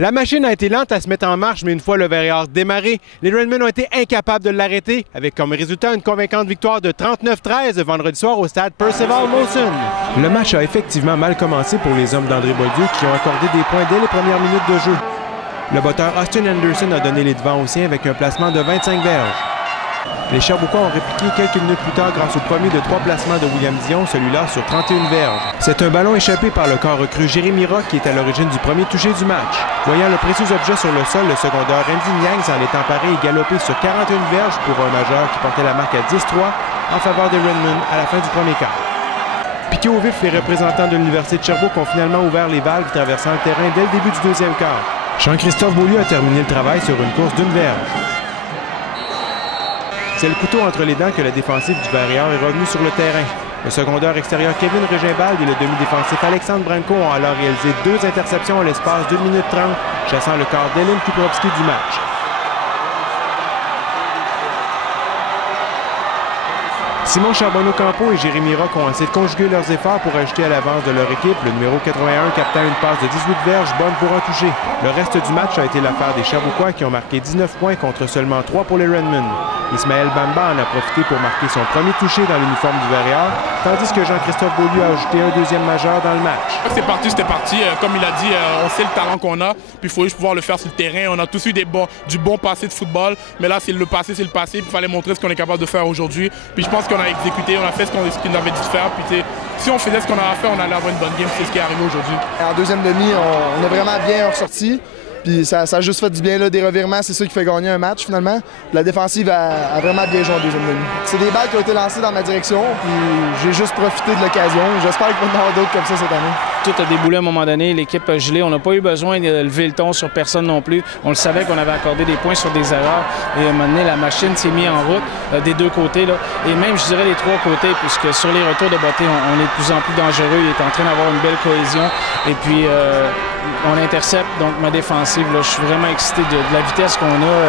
La machine a été lente à se mettre en marche, mais une fois le Verrières démarré, les Redmen ont été incapables de l'arrêter, avec comme résultat une convaincante victoire de 39-13 vendredi soir au stade Percival Molson. Le match a effectivement mal commencé pour les hommes d'André Beaulieu qui ont accordé des points dès les premières minutes de jeu. Le botteur Austin Anderson a donné les devants aux siens avec un placement de 25 verges. Les Sherbrookeois ont répliqué quelques minutes plus tard grâce au premier de 3 placements de William Dion, celui-là sur 31 verges. C'est un ballon échappé par le corps recru Jérémy Rock qui est à l'origine du premier touché du match. Voyant le précieux objet sur le sol, le secondaire Andy Niang s'en est emparé et galopé sur 41 verges pour un majeur qui portait la marque à 10-3 en faveur des Redmen à la fin du premier quart. Piqué au vif, les représentants de l'Université de Sherbrooke ont finalement ouvert les valves traversant le terrain dès le début du deuxième quart. Jean-Christophe Beaulieu a terminé le travail sur une course d'une verge. C'est le couteau entre les dents que la défensive du Verrières est revenue sur le terrain. Le secondaire extérieur Kevin Regimbald et le demi-défensif Alexandre Branco ont alors réalisé 2 interceptions en l'espace d'1 minute 30, chassant le corps d'Ellen Kuprovski du match. Simon Charbonneau-Campeau et Jérémy Rock ont essayé de conjuguer leurs efforts pour ajouter à l'avance de leur équipe. Le numéro 81 captant une passe de 18 verges bonne pour un toucher. Le reste du match a été l'affaire des Sherbrookeois qui ont marqué 19 points contre seulement 3 pour les Redmen. Ismaël Bamba en a profité pour marquer son premier touché dans l'uniforme du Verrières, tandis que Jean-Christophe Beaulieu a ajouté un deuxième majeur dans le match. C'était parti. Comme il a dit, on sait le talent qu'on a, puis il faut juste pouvoir le faire sur le terrain. On a tous eu du bon passé de football, mais là, c'est le passé, puis il fallait montrer ce qu'on est capable de faire aujourd'hui. Puis je pense qu'on a exécuté, on a fait ce qu'on avait dit de faire, puis si on faisait ce qu'on avait à faire, on allait avoir une bonne game, c'est ce qui est arrivé aujourd'hui. En deuxième demi, on a vraiment bien ressorti. Puis ça a juste fait du bien, là, des revirements, c'est ça qui fait gagner un match finalement. La défensive a vraiment bien joué en deuxième demi. C'est des balles qui ont été lancées dans ma direction, puis j'ai juste profité de l'occasion. J'espère qu'il va y en avoir d'autres comme ça cette année. Tout a déboulé à un moment donné, l'équipe a gelé. On n'a pas eu besoin de lever le ton sur personne non plus. On le savait qu'on avait accordé des points sur des erreurs. Et à un moment donné, la machine s'est mise en route des deux côtés. Là. Et même, je dirais, les 3 côtés, puisque sur les retours de Botté, on est de plus en plus dangereux. Il est en train d'avoir une belle cohésion. Et puis, on intercepte. Donc, ma défensive, là, je suis vraiment excité de la vitesse qu'on a.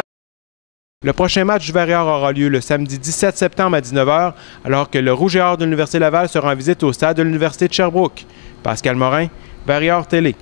Le prochain match du Verrières aura lieu le samedi 17 septembre à 19 h, alors que le Rouge et Or de l'Université Laval sera en visite au stade de l'Université de Sherbrooke. Pascal Morin, Verrières Télé.